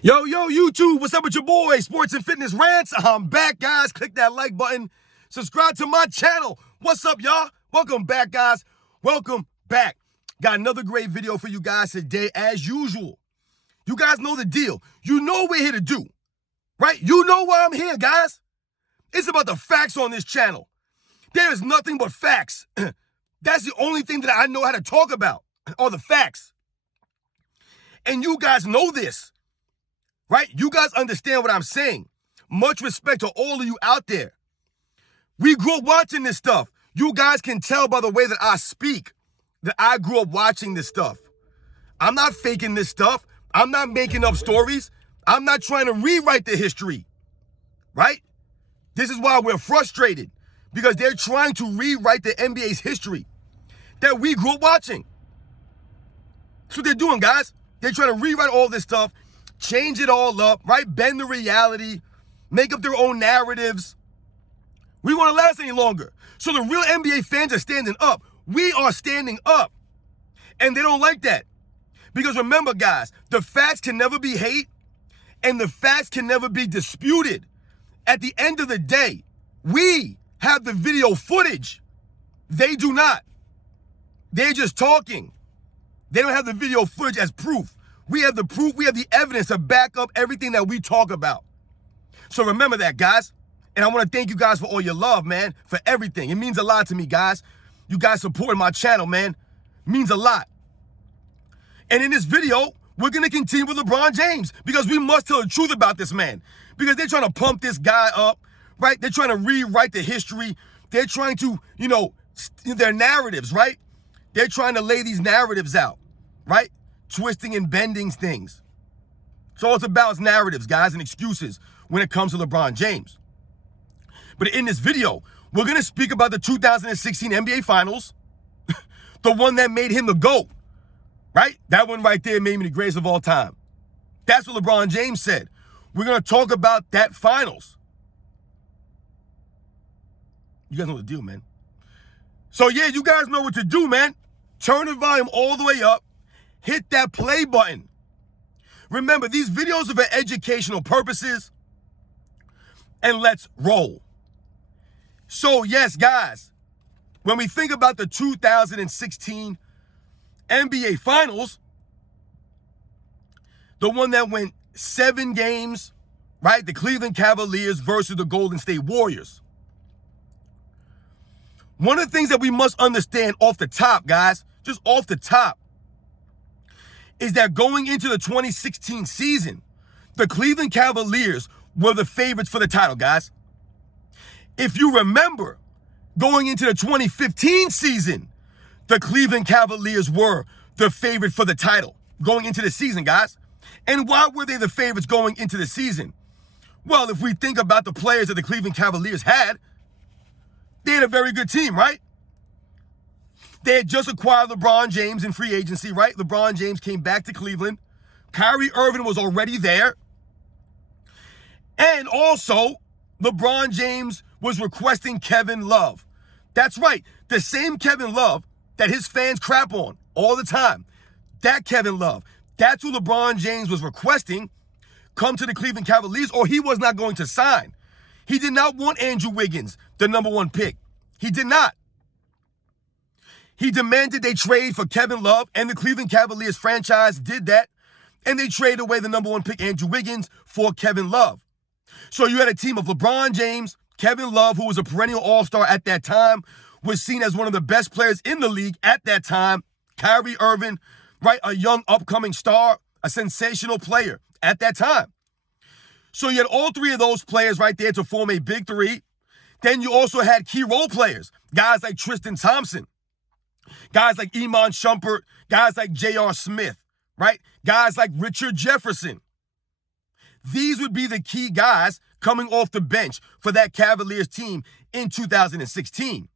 Yo, YouTube, what's up with your boy? Sports and Fitness Rants. I'm back, guys. Click that like button. Subscribe to my channel. What's up, y'all? Welcome back, guys. Welcome back. Got another great video for you guys today, as usual. You guys know the deal. You know what we're here to do, right? You know why I'm here, guys. It's about the facts on this channel. There is nothing but facts. That's the only thing that I know how to talk about, are the facts. And you guys know this. Right? You guys understand what I'm saying. Much respect to all of you out there. We grew up watching this stuff. You guys can tell by the way that I speak that I grew up watching this stuff. I'm not faking this stuff. I'm not making up stories. I'm not trying to rewrite the history. Right? This is why we're frustrated. Because they're trying to rewrite the NBA's history that we grew up watching. That's what they're doing, guys. They're trying to rewrite all this stuff. Change it all up, right? Bend the reality, make up their own narratives. We won't last any longer. So the real NBA fans are standing up. We are standing up. And they don't like that. Because remember, guys, the facts can never be hate and the facts can never be disputed. At the end of the day, we have the video footage. They do not. They're just talking. They don't have the video footage as proof. We have the proof, we have the evidence to back up everything that we talk about. So remember that, guys. And I want to thank you guys for all your love, man, for everything. It means a lot to me, guys. You guys supporting my channel, man. It means a lot. And in this video, we're going to continue with LeBron James because we must tell the truth about this man. Because they're trying to pump this guy up, right? They're trying to rewrite the history. They're trying to, their narratives, right? They're trying to lay these narratives out, right? Twisting and bending things. So it's about narratives, guys, and excuses when it comes to LeBron James. But in this video, we're going to speak about the 2016 NBA Finals, the one that made him the GOAT, right? That one right there made me the greatest of all time. That's what LeBron James said. We're going to talk about that Finals. You guys know the deal, man. So yeah, you guys know what to do, man. Turn the volume all the way up. Hit that play button. Remember, these videos are for educational purposes. And let's roll. So, yes, guys, when we think about the 2016 NBA Finals, the one that went 7 games, right? The Cleveland Cavaliers versus the Golden State Warriors. One of the things that we must understand off the top, guys, just off the top, is that going into the 2016 season, the Cleveland Cavaliers were the favorites for the title, guys. If you remember, going into the 2015 season, the Cleveland Cavaliers were the favorite for the title going into the season, guys. And why were they the favorites going into the season? Well, if we think about the players that the Cleveland Cavaliers had, they had a very good team, right? They had just acquired LeBron James in free agency, right? LeBron James came back to Cleveland. Kyrie Irving was already there. And also, LeBron James was requesting Kevin Love. That's right. The same Kevin Love that his fans crap on all the time. That Kevin Love. That's who LeBron James was requesting come to the Cleveland Cavaliers, or he was not going to sign. He did not want Andrew Wiggins, the #1 pick. He did not. He demanded they trade for Kevin Love, and the Cleveland Cavaliers franchise did that, and they traded away the #1 pick, Andrew Wiggins, for Kevin Love. So you had a team of LeBron James, Kevin Love, who was a perennial all-star at that time, was seen as one of the best players in the league at that time, Kyrie Irving, right, a young upcoming star, a sensational player at that time. So you had all three of those players right there to form a big three. Then you also had key role players, guys like Tristan Thompson, guys like Iman Shumpert, guys like J.R. Smith, right? Guys like Richard Jefferson. These would be the key guys coming off the bench for that Cavaliers team in 2016.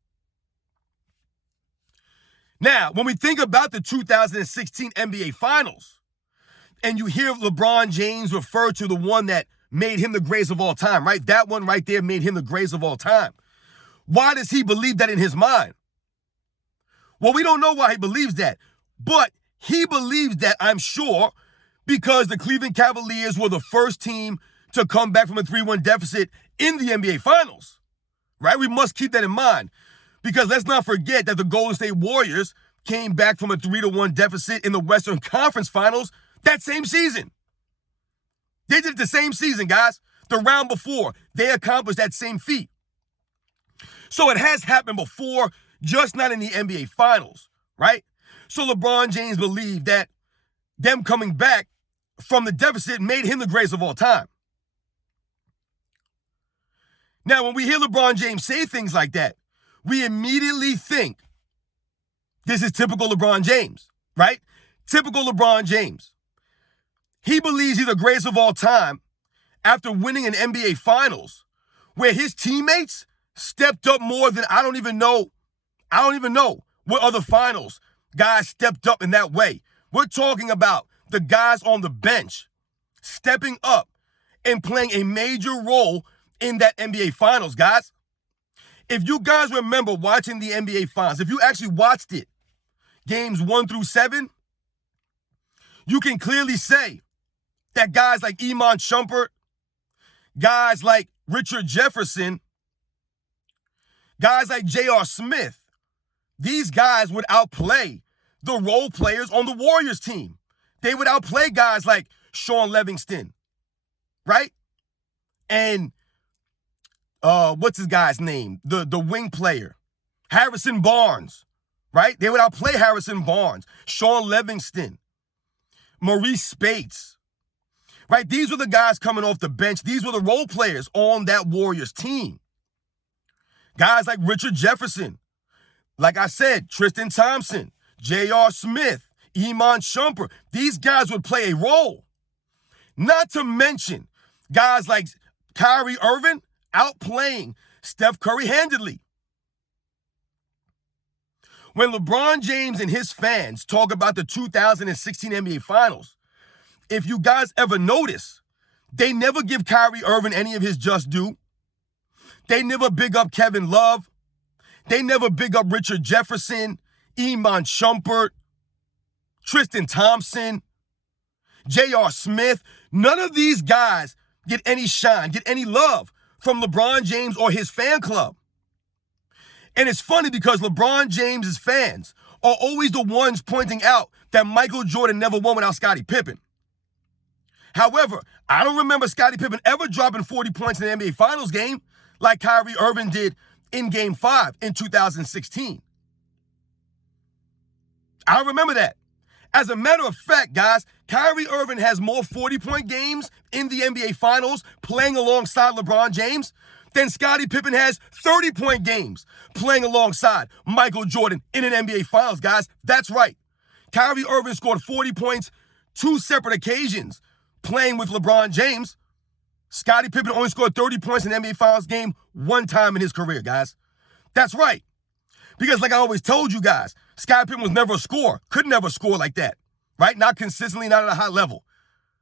Now, when we think about the 2016 NBA Finals, and you hear LeBron James refer to the one that made him the greatest of all time, right? That one right there made him the greatest of all time. Why does he believe that in his mind? Well, we don't know why he believes that, but he believes that, I'm sure, because the Cleveland Cavaliers were the first team to come back from a 3-1 deficit in the NBA Finals, right? We must keep that in mind because let's not forget that the Golden State Warriors came back from a 3-1 deficit in the Western Conference Finals that same season. They did it the same season, guys. The round before, they accomplished that same feat. So it has happened before, just not in the NBA Finals, right? So LeBron James believed that them coming back from the deficit made him the greatest of all time. Now, when we hear LeBron James say things like that, we immediately think this is typical LeBron James, right? Typical LeBron James. He believes he's the greatest of all time after winning an NBA Finals where his teammates stepped up more than I don't even know what other finals guys stepped up in that way. We're talking about the guys on the bench stepping up and playing a major role in that NBA Finals, guys. If you guys remember watching the NBA Finals, if you actually watched it, games 1 through 7, you can clearly say that guys like Iman Shumpert, guys like Richard Jefferson, guys like J.R. Smith, these guys would outplay the role players on the Warriors team. They would outplay guys like Sean Livingston, right? And what's his guy's name? The wing player, Harrison Barnes, right? They would outplay Harrison Barnes, Sean Livingston, Maurice Spates, right? These were the guys coming off the bench. These were the role players on that Warriors team. Guys like Richard Jefferson, like I said, Tristan Thompson, J.R. Smith, Iman Shumpert. These guys would play a role. Not to mention guys like Kyrie Irving outplaying Steph Curry handedly. When LeBron James and his fans talk about the 2016 NBA Finals, if you guys ever notice, they never give Kyrie Irving any of his just due. They never big up Kevin Love. They never big up Richard Jefferson, Iman Shumpert, Tristan Thompson, J.R. Smith. None of these guys get any shine, get any love from LeBron James or his fan club. And it's funny because LeBron James's fans are always the ones pointing out that Michael Jordan never won without Scottie Pippen. However, I don't remember Scottie Pippen ever dropping 40 points in an NBA Finals game like Kyrie Irving did in Game 5 in 2016. I don't remember that. As a matter of fact, guys, Kyrie Irving has more 40-point games in the NBA Finals playing alongside LeBron James than Scottie Pippen has 30-point games playing alongside Michael Jordan in an NBA Finals, guys. That's right. Kyrie Irving scored 40 points 2 separate occasions playing with LeBron James. Scottie Pippen only scored 30 points in an NBA Finals game 1 time in his career, guys. That's right. Because like I always told you guys, Scottie Pippen was never a scorer, could never score like that, right? Not consistently, not at a high level.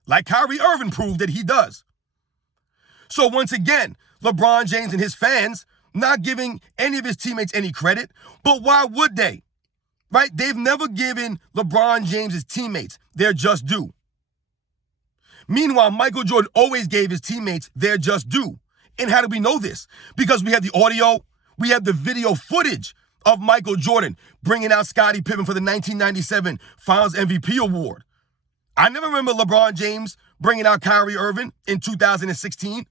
Like Kyrie Irving proved that he does. So once again, LeBron James and his fans not giving any of his teammates any credit, but why would they? Right? They've never given LeBron James' teammates their just due. Meanwhile, Michael Jordan always gave his teammates their just due. And how do we know this? Because we have the audio, we have the video footage of Michael Jordan bringing out Scottie Pippen for the 1997 Finals MVP award. I never remember LeBron James bringing out Kyrie Irving in 2016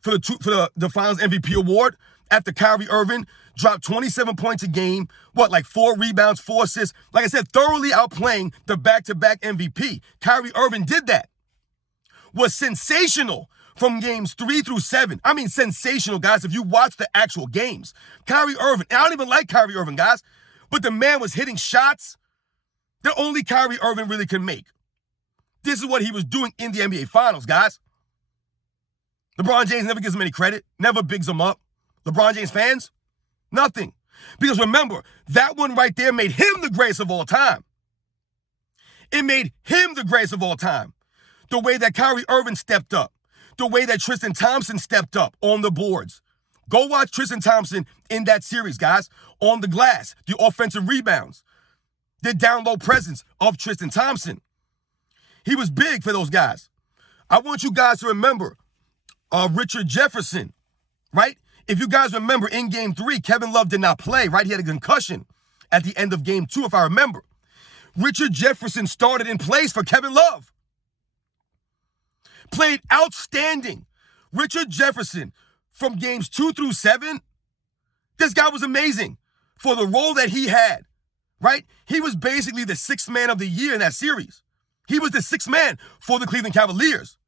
for the Finals MVP award after Kyrie Irving dropped 27 points a game, like 4 rebounds, 4 assists. Like I said, thoroughly outplaying the back-to-back MVP. Kyrie Irving did that. Was sensational from games 3 through 7. I mean, sensational, guys, if you watch the actual games. Kyrie Irving, and I don't even like Kyrie Irving, guys, but the man was hitting shots that only Kyrie Irving really can make. This is what he was doing in the NBA Finals, guys. LeBron James never gives him any credit, never bigs him up. LeBron James fans, nothing. Because remember, that one right there made him the greatest of all time. It made him the greatest of all time. The way that Kyrie Irving stepped up. The way that Tristan Thompson stepped up on the boards. Go watch Tristan Thompson in that series, guys. On the glass, the offensive rebounds. The down low presence of Tristan Thompson. He was big for those guys. I want you guys to remember Richard Jefferson, right? If you guys remember in game 3, Kevin Love did not play, right? He had a concussion at the end of game 2, if I remember. Richard Jefferson started in place for Kevin Love. Played outstanding. Richard Jefferson, from games 2 through 7, this guy was amazing for the role that he had, right? He was basically the 6th man of the year in that series. He was the 6th man for the Cleveland Cavaliers.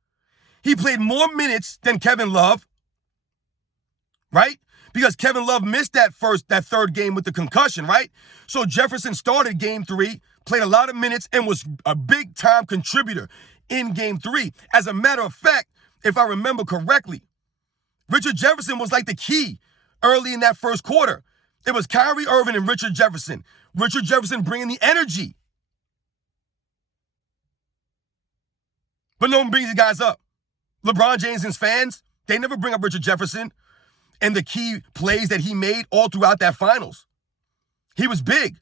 He played more minutes than Kevin Love, right? Because Kevin Love missed that third game with the concussion, right? So Jefferson started game 3, played a lot of minutes, and was a big-time contributor in game 3. As a matter of fact, if I remember correctly, Richard Jefferson was like the key early in that first quarter. It was Kyrie Irving and Richard Jefferson. Richard Jefferson bringing the energy. But no one brings these guys up. LeBron James and his fans, they never bring up Richard Jefferson and the key plays that he made all throughout that finals. He was big.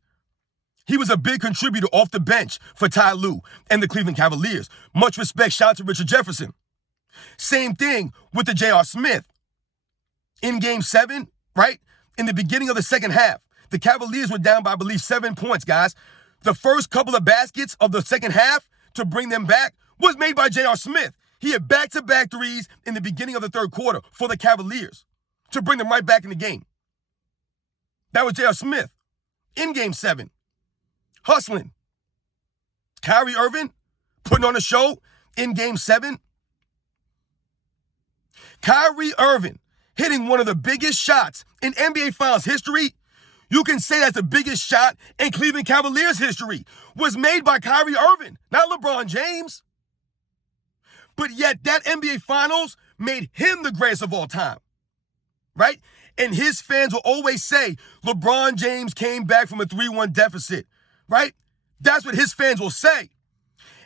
He was a big contributor off the bench for Ty Lue and the Cleveland Cavaliers. Much respect, shout out to Richard Jefferson. Same thing with the J.R. Smith. In game 7, right, in the beginning of the second half, the Cavaliers were down by, I believe, 7 points, guys. The first couple of baskets of the second half to bring them back was made by J.R. Smith. He had back-to-back threes in the beginning of the third quarter for the Cavaliers to bring them right back in the game. That was J.R. Smith in game 7. Hustling. Kyrie Irving putting on a show in game 7. Kyrie Irving hitting one of the biggest shots in NBA Finals history. You can say that's the biggest shot in Cleveland Cavaliers history. Was made by Kyrie Irving, not LeBron James. But yet that NBA Finals made him the greatest of all time, right? And his fans will always say LeBron James came back from a 3-1 deficit, right? That's what his fans will say.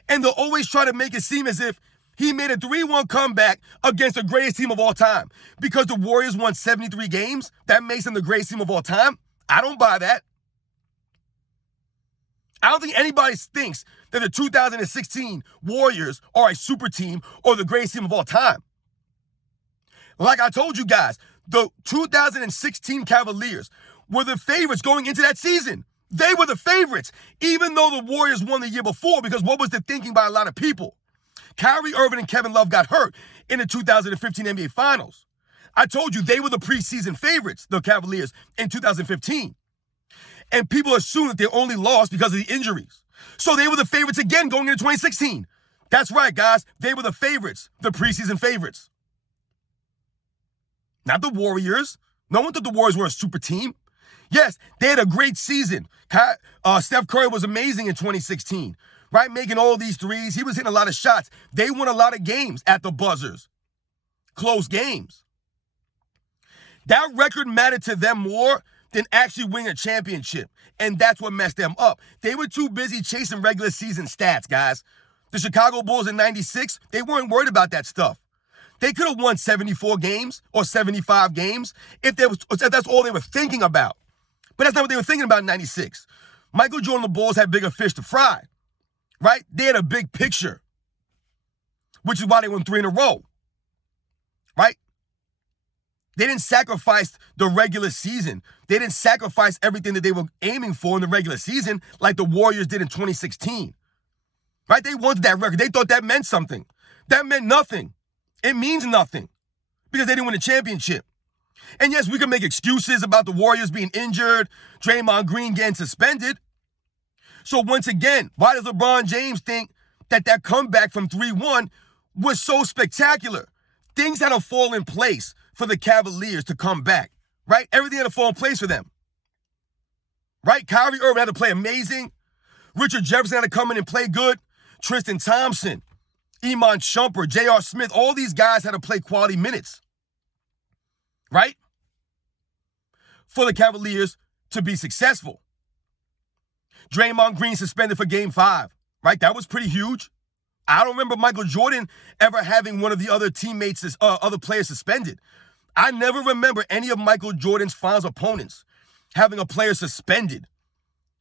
And they'll always try to make it seem as if he made a 3-1 comeback against the greatest team of all time. Because the Warriors won 73 games, that makes them the greatest team of all time. I don't buy that. I don't think anybody thinks that the 2016 Warriors are a super team or the greatest team of all time. Like I told you guys, the 2016 Cavaliers were the favorites going into that season. They were the favorites, even though the Warriors won the year before, because what was the thinking by a lot of people? Kyrie Irving and Kevin Love got hurt in the 2015 NBA Finals. I told you they were the preseason favorites, the Cavaliers, in 2015. And people assume that they only lost because of the injuries. So they were the favorites again going into 2016. That's right, guys. They were the favorites, the preseason favorites. Not the Warriors. No one thought the Warriors were a super team. Yes, they had a great season. Steph Curry was amazing in 2016, right? Making all these threes. He was hitting a lot of shots. They won a lot of games at the buzzers. Close games. That record mattered to them more than actually winning a championship. And that's what messed them up. They were too busy chasing regular season stats, guys. The Chicago Bulls in 96, they weren't worried about that stuff. They could have won 74 games or 75 games if that's all they were thinking about. But that's not what they were thinking about in 96. Michael Jordan and the Bulls had bigger fish to fry, right? They had a big picture, which is why they won 3 in a row, right? They didn't sacrifice the regular season. They didn't sacrifice everything that they were aiming for in the regular season like the Warriors did in 2016, right? They wanted that record. They thought that meant something. That meant nothing. It means nothing because they didn't win a championship. And yes, we can make excuses about the Warriors being injured, Draymond Green getting suspended. So once again, why does LeBron James think that comeback from 3-1 was so spectacular? Things had to fall in place for the Cavaliers to come back, right? Everything had to fall in place for them, right? Kyrie Irving had to play amazing. Richard Jefferson had to come in and play good. Tristan Thompson, Iman Shumpert, J.R. Smith, all these guys had to play quality minutes, right? For the Cavaliers to be successful. Draymond Green suspended for Game 5, right? That was pretty huge. I don't remember Michael Jordan ever having one of the other teammates, other players suspended. I never remember any of Michael Jordan's finals opponents having a player suspended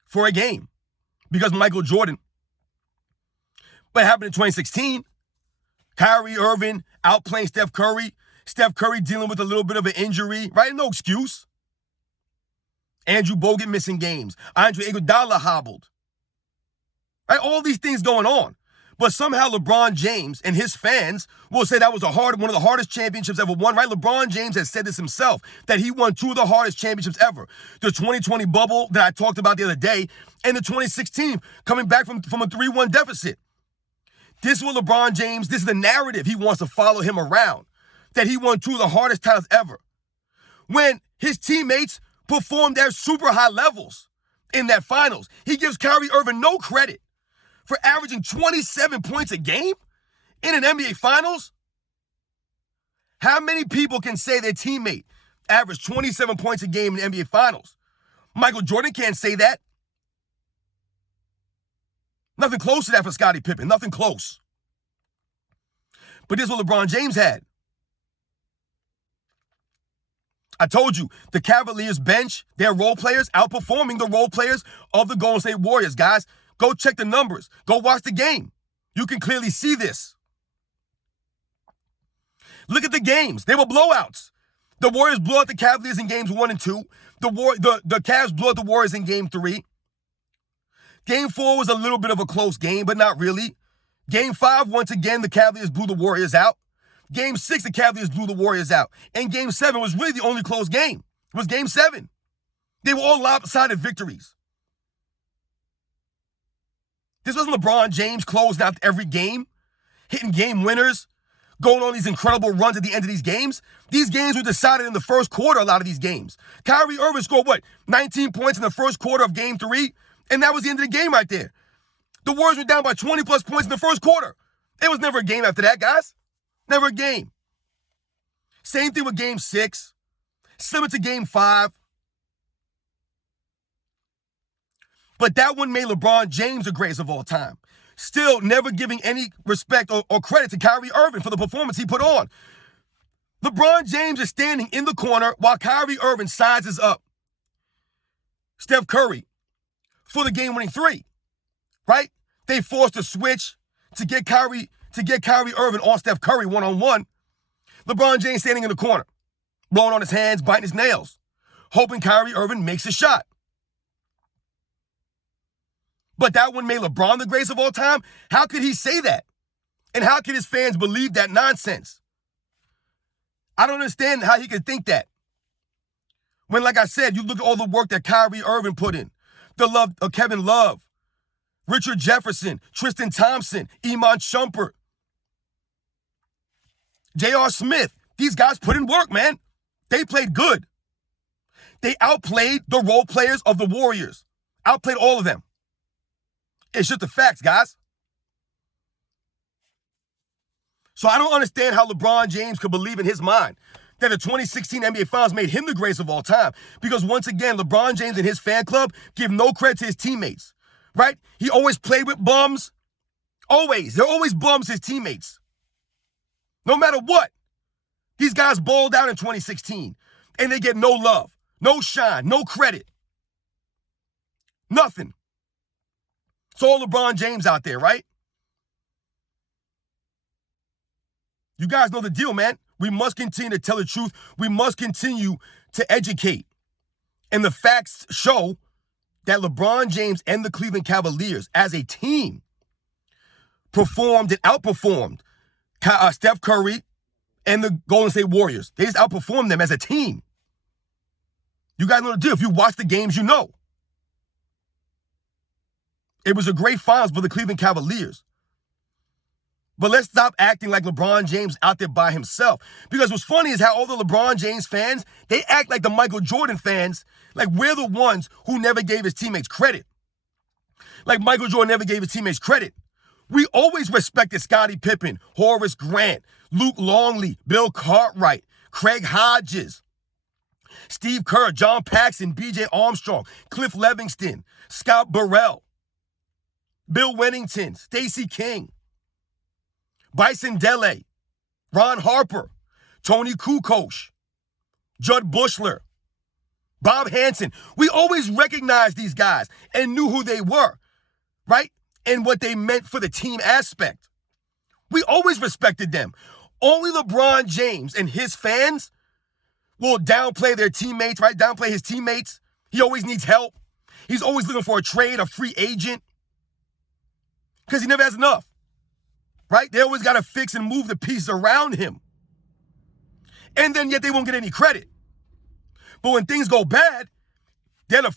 for a game because Michael Jordan But it happened in 2016. Kyrie Irving outplaying Steph Curry. Steph Curry dealing with a little bit of an injury, right? No excuse. Andrew Bogut missing games. Andre Iguodala hobbled. Right? All these things going on. But somehow LeBron James and his fans will say that was one of the hardest championships ever won, right? LeBron James has said this himself, that he won two of the hardest championships ever. The 2020 bubble that I talked about the other day, and the 2016 coming back from a 3-1 deficit. This is what LeBron James, this is the narrative he wants to follow him around, that he won two of the hardest titles ever. When his teammates performed at super high levels in that finals, he gives Kyrie Irving no credit for averaging 27 points a game in an NBA Finals. How many people can say their teammate averaged 27 points a game in the NBA Finals? Michael Jordan can't say that. Nothing close to that for Scottie Pippen. Nothing close. But this is what LeBron James had. I told you, the Cavaliers bench, their role players outperforming the role players of the Golden State Warriors, guys. Go check the numbers. Go watch the game. You can clearly see this. Look at the games. They were blowouts. The Warriors blew out the Cavaliers in games 1 and 2. The Cavs blew out the Warriors in game 3. Game 4 was a little bit of a close game, but not really. Game 5, once again, the Cavaliers blew the Warriors out. Game 6, the Cavaliers blew the Warriors out. And Game 7 was really the only close game. It was Game 7. They were all lopsided victories. This wasn't LeBron James closing out every game, hitting game winners, going on these incredible runs at the end of these games. These games were decided in the first quarter, a lot of these games. Kyrie Irving scored, 19 points in the first quarter of Game 3, and that was the end of the game right there. The Warriors were down by 20-plus points in the first quarter. It was never a game after that, guys. Never a game. Same thing with Game 6. Similar to Game 5. But that one made LeBron James the greatest of all time. Still never giving any respect or credit to Kyrie Irving for the performance he put on. LeBron James is standing in the corner while Kyrie Irving sizes up Steph Curry for the game-winning 3, right? They forced a switch to get Kyrie Irving on Steph Curry one-on-one. LeBron James standing in the corner, blowing on his hands, biting his nails, hoping Kyrie Irving makes a shot. But that one made LeBron the greatest of all time? How could he say that? And how could his fans believe that nonsense? I don't understand how he could think that. When, like I said, you look at all the work that Kyrie Irving put in, the love of Kevin Love, Richard Jefferson, Tristan Thompson, Iman Shumpert, J.R. Smith. These guys put in work, man. They played good. They outplayed the role players of the Warriors. Outplayed all of them. It's just the facts, guys. So I don't understand how LeBron James could believe in his mind that the 2016 NBA Finals made him the greatest of all time. Because once again, LeBron James and his fan club give no credit to his teammates, right? He always played with bums. Always. They're always bums, his teammates. No matter what. These guys balled out in 2016, and they get no love, no shine, no credit. Nothing. It's all LeBron James out there, right? You guys know the deal, man. We must continue to tell the truth. We must continue to educate. And the facts show that LeBron James and the Cleveland Cavaliers as a team performed and outperformed Steph Curry and the Golden State Warriors. They just outperformed them as a team. You guys know the deal. If you watch the games, you know. It was a great finals for the Cleveland Cavaliers. But let's stop acting like LeBron James out there by himself. Because what's funny is how all the LeBron James fans, they act like the Michael Jordan fans, like we're the ones who never gave his teammates credit. Like Michael Jordan never gave his teammates credit. We always respected Scottie Pippen, Horace Grant, Luke Longley, Bill Cartwright, Craig Hodges, Steve Kerr, John Paxson, B.J. Armstrong, Cliff Livingston, Scott Burrell, Bill Wennington, Stacey King, Bison Dele, Ron Harper, Tony Kukoc, Judd Bushler, Bob Hansen. We always recognized these guys and knew who they were, right? and what they meant for the team aspect. We always respected them. Only LeBron James and his fans will downplay their teammates, right? Downplay his teammates. He always needs help. He's always looking for a trade, a free agent, because he never has enough, right? They always got to fix and move the pieces around him. And then yet they won't get any credit. But when things go bad, they're the